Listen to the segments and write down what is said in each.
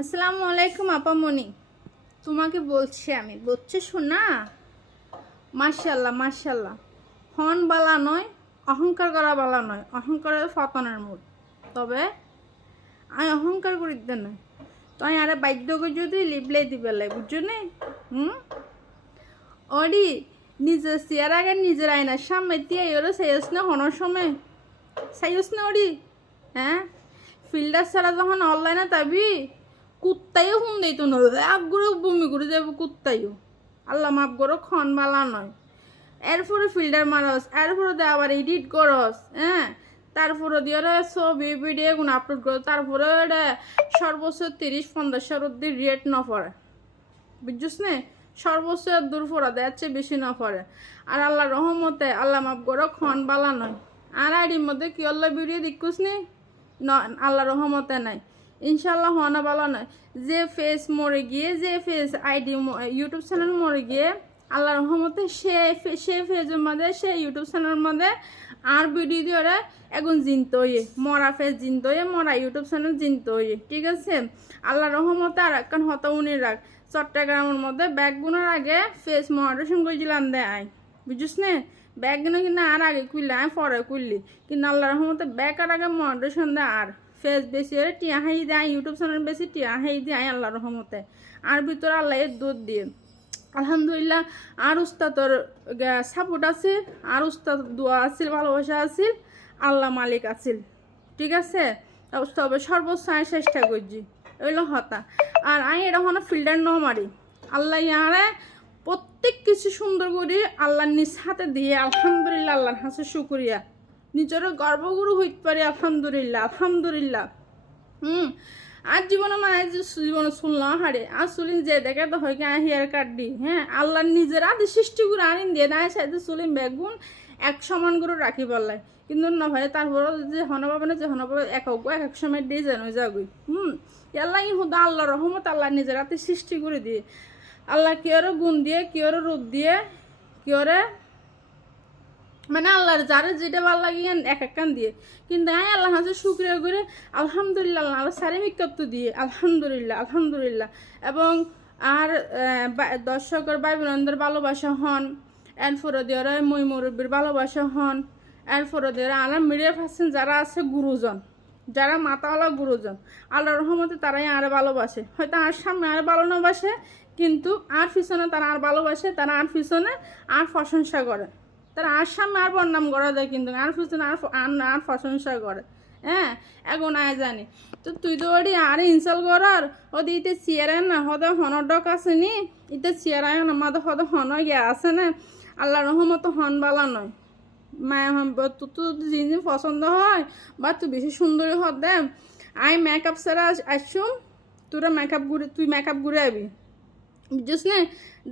আসসালামু আলাইকুম আপামনি, তোমাকে বলছি আমি বলছি শোনা। মাশাল্লাহ মাশাল্লাহ, হন বালা নয়, অহংকার করা বালা নয়, অহংকারের ফতনের মূল। তবে আমি অহংকার করি দে না, তাই আরে বাধ্য করে যদি লিবলে দিবে লাই, বুঝছো নে? অডি নিজের চেয়ার আগে নিজের আয়নার সামনে দিয়ে ওরা সাইস না হনার সময় সাইস না অডি। হ্যাঁ, ফিল্টার ছাড়া যখন অনলাইনে তাবি কুত্তাইও হুন দেই তো নয়, এক করে বমি করে যাবো কুত্তাইও। আল্লাহ মাফ করো, খন বালা নয়। এরপরে ফিল্টার মারস, এরপরে দিয়ে আবার এডিট করস। হ্যাঁ, তারপরে দিয়ে ছবি ভিডিও গুণ আপলোড করো, তারপরে সর্বোচ্চ 30-50 অব্দি রেট না পড়ে, বুঝছিস নে? সর্বোচ্চ দূর পড়া দেয়, চেয়ে বেশি না পড়ে। আর আল্লাহ রহমতে আল্লাহ মাফ করো, খন বালা নয়। আর আইডির মধ্যে কি আল্লাহ ভিডিও দেখুস নি? আল্লাহ রহমতে নাই, ইনশাল্লাহ হওয়ানা ভালো নয়। যে ফেস মরে গিয়ে, যে ফেস আইডি ইউটিউব চ্যানেল মরে গিয়ে, আল্লাহ রহমতে সে ফেজের মধ্যে, সে ইউটিউব চ্যানেলের মধ্যে আর ভিডিও দিয়ে ওরা এখন জিনতে হইয়ে, মরা ফেস জিনতে হইয়ে, মরা ইউটিউব চ্যানেল জিনতে হইয়ে, ঠিক আছে? আল্লাহ রহমতে আর একখান হত উনি রাখ, চট্টগ্রামের মধ্যে ব্যাগগুলোর আগে ফেস মডারেশন করেছিলাম দেয়, বুঝছিস নে? ব্যাগগুলো কিন্তু আর আগে খুললে, আমি পরে খুললি, কিন্তু আল্লাহ রহমতে ব্যাগ আর আগে মডারেশন দেয়। আর ফেস বেশি হলে টিয়া হাই দেয়, ইউটিউব চ্যানেল বেশি টিয়া হাই দেয় আল্লাহ রহমতে। আর ভিতরে আল্লাহ এর দুধ দিয়ে আলহামদুলিল্লাহ। আর উস্তাদর সাপোর্ট আছে, আর উস্তাদ দোয়া আছিল, ভালোবাসা আছিল, আল্লাহ মালিক আছিল, ঠিক আছে? তবে সর্বোচ্চ আমি চেষ্টা করছি, ওইলো হতা। আর আমি এরকম ফিল্টার ন মারি, আল্লাহ ইয়ারে প্রত্যেক কিছু সুন্দর করে আল্লাহর নিজ হাতে দিয়ে, আলহামদুলিল্লাহ, আল্লাহর হাসে শুক্রিয়া, নিজেরও গর্বগুরু হইতে পারি, আলহামদুলিল্লাহ আলহামদুলিল্লাহ। আর জীবনে মানে জীবনে শুনলাম হারে আর চুলিন যে দেখে তো হয় হেয়ার কাট দি। হ্যাঁ, আল্লাহ নিজের আদি সৃষ্টি করে আনিন দিয়ে না সাইডে চুলিন বেগুন এক সমান করে রাখি পারলাই, কিন্তু না ভাই তারপরে যে হনপাবে না, যে হনপাবে এক এক সময় দিয়ে যেন যাগুই। আল্লাহ হুদা আল্লাহ রহমত, আল্লাহ নিজের হাতে সৃষ্টি করে দিয়ে, আল্লাহ কেউরে গুণ দিয়ে, কেউরে রূপ দিয়ে, কেউরে মানে আল্লাহর যারা যেটা ভালো লাগে এক এক কান দিয়ে। কিন্তু আমি আল্লাহ হাজার শুক্রিয়া করে আলহামদুলিল্লাহ, আল্লাহ সারি মিকাত্ত দিয়ে আলহামদুলিল্লাহ আলহামদুলিল্লাহ। এবং আর দর্শকের ভাই বোনদের ভালোবাসা হন, এরপরে দিয়ে মই মুরব্বীর ভালোবাসা হন, এরপরে দিয়ে আল্লাহ মিডিয়া পাচ্ছেন যারা আছে গুরুজন, যারা মাতাওয়ালা গুরুজন, আল্লাহ রহমতে তারাই আর ভালোবাসে। হয়তো আর সামনে আর ভালো না বাসে, কিন্তু আর পিছনে তারা আর ভালোবাসে, তারা আর পিছনে আর প্রশংসা করে, তারা আর সামনে আর বদনাম করা যায়, কিন্তু আর পিছনে আর প্রশংসা করে। হ্যাঁ, এখন আয় জানি তো তুই তো ওটি আর ইনসাল করার ওদি ইতে চেয়ারে না হদে হনর ডক আছে নি, ইতে চেয়ারায় না মাদে হদে হন গিয়ে আছে না। আল্লাহ রহমত হন বালা নয়, মায়া তোর তো জিনিস পছন্দ হয় বা তুই বেশি সুন্দরী হদে, আই মেকআপ ছাড়া আসছুম, তোরা মেকআপ ঘুরে, তুই মেকআপ ঘুরে আবি, বুঝছিস না?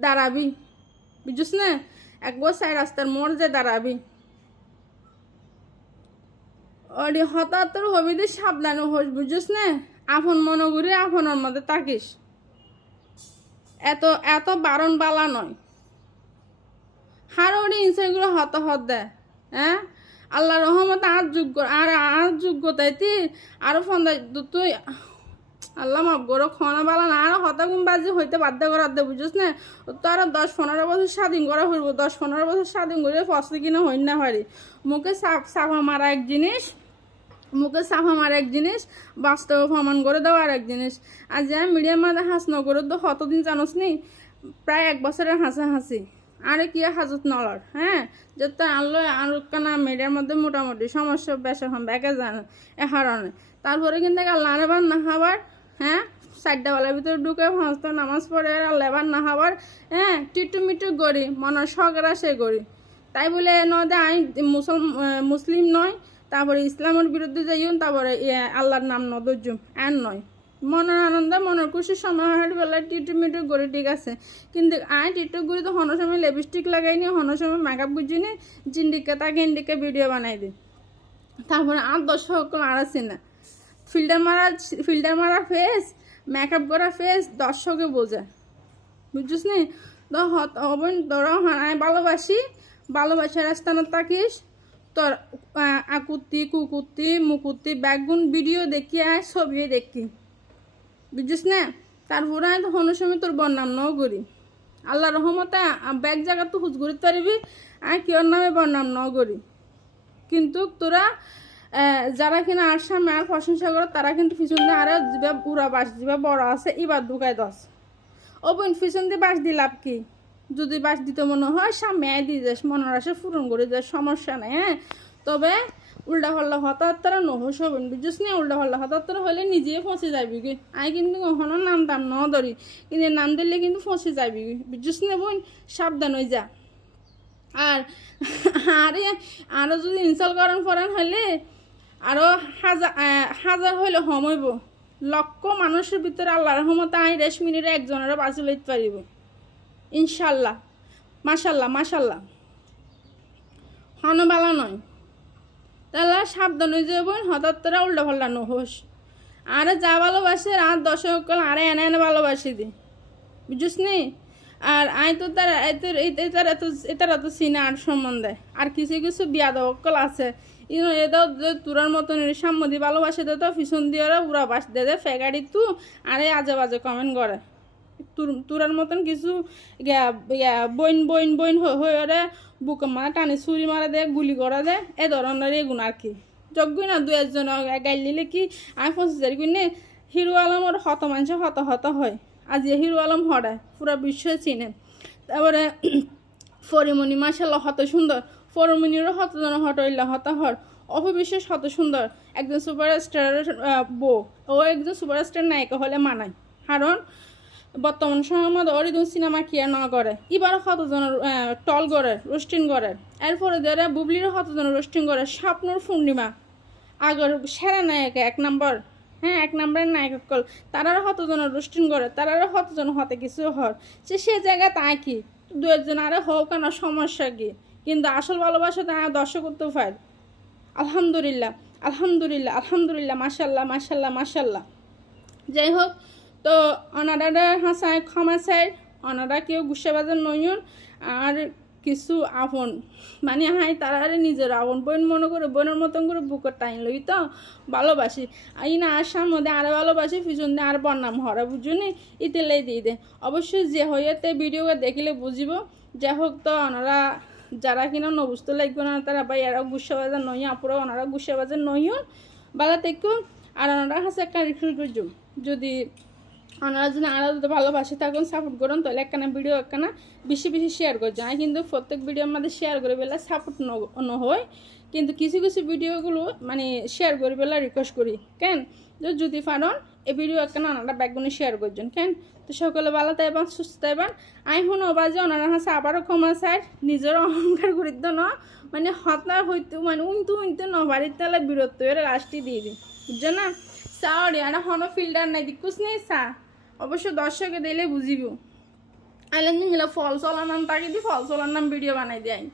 দাঁড়াবি, বুঝছিস না? একবার সাই রাস্তার মোড় যে দাঁড়াবি, ওরে হঠাৎ তোর হবি দিয়ে সাবধানে হোস, বুঝছিস না? আপন মনে ঘুরে আপনের মধ্যে তাকিস, এত এত বারণ বালা নয়। হার ওরে ইনসাইগুলো হত হত দেয়। হ্যাঁ, আল্লাহ রহমত আর যোগ্য, আর যোগ্যতাই আরো ফোন তুই আল্লাহ মাফ করো, খানা বালা না আর হতাগুম বাজি হইতে বাধ্য করার দে, বুঝছিস না? তো আরো 10-15 বছর স্বাধীন করা হইব, 10-15 বছর স্বাধীন করে ফসলি কিনা হইন না পারি। মুখে সাফা মারা এক জিনিস, মুখে সাফা মারা এক জিনিস, বাস্তবে প্রমাণ করে দেওয়া আর এক জিনিস। আর যে মিডিয়ার মধ্যে হাস ন করে তো কতদিন জানোস নি, প্রায় 1 বছরের হাসাহাসি, আরে কি হাজত নলার। হ্যাঁ, যত আনলো আর কানা মিডিয়ার মধ্যে মোটামুটি সমস্যা বেশা হন ব্যাকে জানো এ হারণে। তারপরে কিন্তু আল্লাহ আবার না খাবার, হ্যাঁ, 4টা বেলার ভিতরে ঢুকে 5টা নামাজ পড়ে আর লেবার না খাবার, হ্যাঁ, টিটু মিটু গড়ি মনের শখরা সে গড়ি। তাই বলে নদে আই মুসলিম নয়, তারপরে ইসলামের বিরুদ্ধে যাইও, তারপরে আল্লাহর নাম নদর্জুম এন নয়। মনের আনন্দে মনের খুশির সময় বেলায় টিটু মিটু গড়ি, ঠিক আছে? কিন্তু আই টিটু গুড়ি তো হনো সময় লিপস্টিক লাগাইনি, হনো সময় মেকআপ গুজিনি, জিন্ডিকে তাকে ইন্ডিকে ভিডিও বানাই দিই। তারপরে আর দর্শক আর আছে না, ফিল্টার মারা ফেস, মেকআপ করা ফেস দর্শকে বোঝায়, বুঝছিস নি? তো হবেন তোরা হানায় ভালোবাসি, ভালোবাসার রাস্তানো তাকিস, তোর আকুতি কুকুতি মুকুতি ব্যাগুন ভিডিও দেখি আর ছবিও দেখি, বুঝছিস না? তারপরে আমি তো কোনো সময় তোর বদনাম ন করি। আল্লাহ রহমতে ব্যাগ জায়গা তো হুজ করিতে পারবি, আমি কেউর নামে বদনাম ন করি। কিন্তু তোরা যারা কিনা আর সামনে আর প্রশংসা করে তারা কিন্তু পিছন দিয়ে আরে যা উড়া বাস যা বড় আছে এবার ঢুকায় দশ। ও বোন পিছন দিয়ে বাস দিয়ে লাভ কি? যদি বাস দিতে মনে হয় সামনে দিয়ে যাস, মনের আশা পূরণ করে যাস, সমস্যা নেই। হ্যাঁ, তবে উল্টা পাল্লা হতাত্তারা নহস হবেন, বুঝছিস না? উল্টা পাল্লা হতাত্তারা হলে নিজেই ফসে যাবি কি। আমি কিন্তু কখনো নাম দাম ন ধরি, কিন্তু নাম দিলে কিন্তু ফসে যাবি, বুঝছিস না বোন? সাবধান হয়ে যা। আর আরে আরও যদি ইনস্টল করেন ফরেন হলে আরও হাজার হইলে হমইব। লক্ষ মানুষের ভিতরে আল্লাহর রহমতে আই রেশমিনিরে একজনেরও বাঁচি লইতে পারিব ইনশাল্লাহ। মাশাল্লাহ মাশাল্লাহ, হনবালা নয়। তাহলে সাবধান হয়ে যাবেন, হঠাৎ তোরা উল্টা পাল্টা নহস। আরে যা ভালোবাসে আর দর্শক আরে এনে এনে ভালোবাসি দি, বুঝছিস নি? আর আই তো তার এটার এত চিনে আর সম্বন্ধে আর কিছু কিছু বিয়া দকল আছে এটাও তোরার মতন সাম্মদি ভালোবাসে দে তো পিছন দিয়ে ওরা উড়া বাস দে ফেগাড়ি তু আরে আজে বাজে কমেন্ট করে। তোরার মতন কিছু বইন বইন বইন হয়ে ওরে বুক মারা টানে ছুরি মারা দে, গুলি করা দে, এ ধরনের এগুন আর কি। যজ্ঞই না দু একজন গাইল দিলে কি আমি 25,000 কিনে হিরো আলমর হত মানুষ হত হত হয়। আজ হিরো আলম হরায় পুরা বিশ্ব চিনে। তারপরে ফরিমণি মাসাল্লাহ হত সুন্দর, ফরিমণিরও হতজন হটইল্লা হত হর। অপবিশ্বাস হত সুন্দর, একজন সুপারস্টারের বউ, ও একজন সুপারস্টার নায়িকা হলে মানায়। কারণ বর্তমান সময়ের মধ্যে অরিদুন সিনেমা কিয়া ন করে, এবার কতজনের টল করে রোস্টিং করে। এরপরে ধরে বুবলিরও কতজনের রোস্টিং করে। স্বপ্নর পূর্ণিমা আগর সেরা নায়িকা 1 নম্বর, হ্যাঁ 1 নম্বরের নায়িকা কল, তারারও কতজনের রোস্টিং করে, তারারও কতজন হতে কিছু হর। সে জায়গা তাই কি দু একজন আরে হোক কেন সমস্যা কি, কিন্তু আসল ভালোবাসা তা দর্শক করতে পারে। আলহামদুলিল্লাহ আলহামদুলিল্লাহ আলহামদুলিল্লাহ, মাশাল্লাহ মাশাল্লাহ মাশাল্লাহ। যাই হোক, তো ওনারা হাসায় ক্ষমা চাই, ওনারা কেউ গুসাবাজার নইন। আর কিছু আপন মানে হাই তারা নিজের আপন বোন মনে করে বোনের মতন করে বুকের টাইম লই তো ভালোবাসি। এই না আসার মধ্যে আরও ভালোবাসি, পিছন দিয়ে আর বন্যাম হরা বুঝুনি ইতেলেই দিয়ে দে। অবশ্যই যে হইয়াতে ভিডিওটা দেখিলে বুঝিব। যাই হোক, তো ওনারা যারা কিনা নবুঝতে লাগবে না তারা ভাই এরাও গুসাবাজার নই, আপুরা ওনারা গুসাবাজার নইন বালা দেখুন। আর ওনারা হাসে একটা রিকোয়েস্ট করছো, যদি ওনারা যদি আরও যদি ভালোবাসে থাকুন সাপোর্ট করুন, তাহলে একখানা ভিডিও একখানা বেশি বেশি শেয়ার করছে। আমি কিন্তু প্রত্যেক ভিডিওর মধ্যে শেয়ার করে বেলা সাপোর্ট ন হয়, কিন্তু কিছু কিছু ভিডিওগুলো মানে শেয়ার করে বেলা রিকোয়েস্ট করি কেন, যদি পারেন এই ভিডিও একখানা ওনারা ব্যাকগুলো শেয়ার করছেন কেন। তো সকলে ভালো থাকবেন সুস্থ থাকবেন। আমি শুনো বাজে ওনারা হাসে আবারও ক্ষমা চাই, নিজের অহংকার করিত ন মানে হতার হইতে মানে উনতু উনতে ন বাড়ির তাহলে বিরক্ত হয়ে লাস্টই দিয়ে দিই, বুঝছো না? চাওয়ারি আর হনো ফিল্টার নাই দিকুস নেই চা, অবশ্য দর্শকে দিলে বুঝিব। আইলেন দিলে ফল চলার নাম তাকে দিই, ফল চলার নাম ভিডিও বানাই দেয়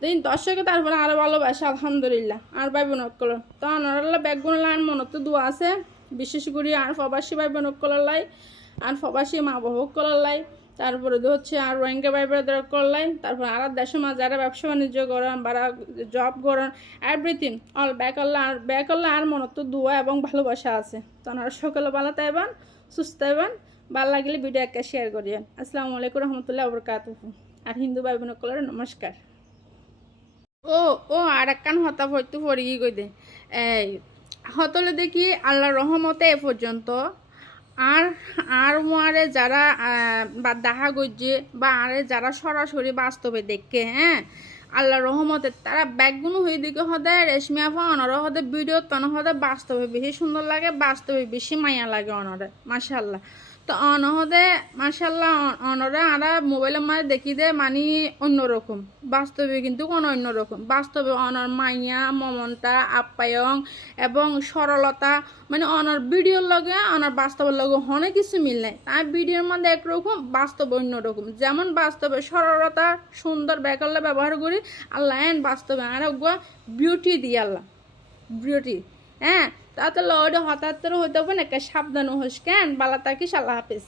দিন দর্শকে। তারপরে আরও ভালোবাসে আলহামদুলিল্লাহ। আর ভাই বোনকল তো অনারাল্লা ব্যাগগুলো লাইন মনত তো দোয়া আছে, বিশেষ করে আর প্রবাসী ভাই বোনকলার লাই, আর প্রবাসী মা বাবক কলার লাই, তারপরে হচ্ছে আর রোহিঙ্গা ভাই বোনদের করলাই, তারপরে আর দেশের মাঝে যারা ব্যবসা বাণিজ্য করেন বা জব করেন এভরিথিং অল ব্যাকল্লা আর মনত তো দোয়া এবং ভালোবাসা আছে। তো ওনারা সকলে ভালো থাকবেন সুস্থ থাকবেন। ভালো লাগলে ভিডিও একটা শেয়ার করিয়েন। আসসালামু আলাইকুম রহমতুল্লাহ বরকাতুহু। আর হিন্দু ভাই বোনকলার নমস্কার। ও আর একখান হতাপ হয়তো পড়ে গিয়ে কই দে এই হতলে দেখি আল্লাহর রহমতে এ পর্যন্ত আর আর আরে যারা বা দেখা গজ্জে বা আরে যারা সরাসরি বাস্তবে দেখে, হ্যাঁ আল্লাহর রহমতে তারা ব্যাগগুলো হয়ে দিকে হদে রেশমি আফা অনরা হদে ভিডিও তন হদে বাস্তবে বেশি সুন্দর লাগে, বাস্তবে বেশি মায়া লাগে অনরে মাশাল্লাহ। তো অনহদে মাশাল্লাহ অনরা আরা মোবাইলের মাঝে দেখি দে মানে অন্যরকম, বাস্তবে কিন্তু কোনো অন্যরকম। বাস্তবে অনর মাইয়া মমনতা আপ্যায়ন এবং সরলতা মানে অনর ভিডিওর লগে অনর বাস্তবের লগে অনেক কিছু মিল নাই। তার ভিডিওর মধ্যে একরকম বাস্তবে অন্যরকম। যেমন বাস্তবে সরলতা সুন্দর ব্যাকল্লা ব্যবহার করি আল্লাহ এন বাস্তবে আর বিউটি দিই আল্লাহ বিউটি, হ্যাঁ তাতে লড়ে হঠাৎ হইতে হবে না, সাবধান হোস কেন বালা থাকিস। আল্লাহ হাফিজ।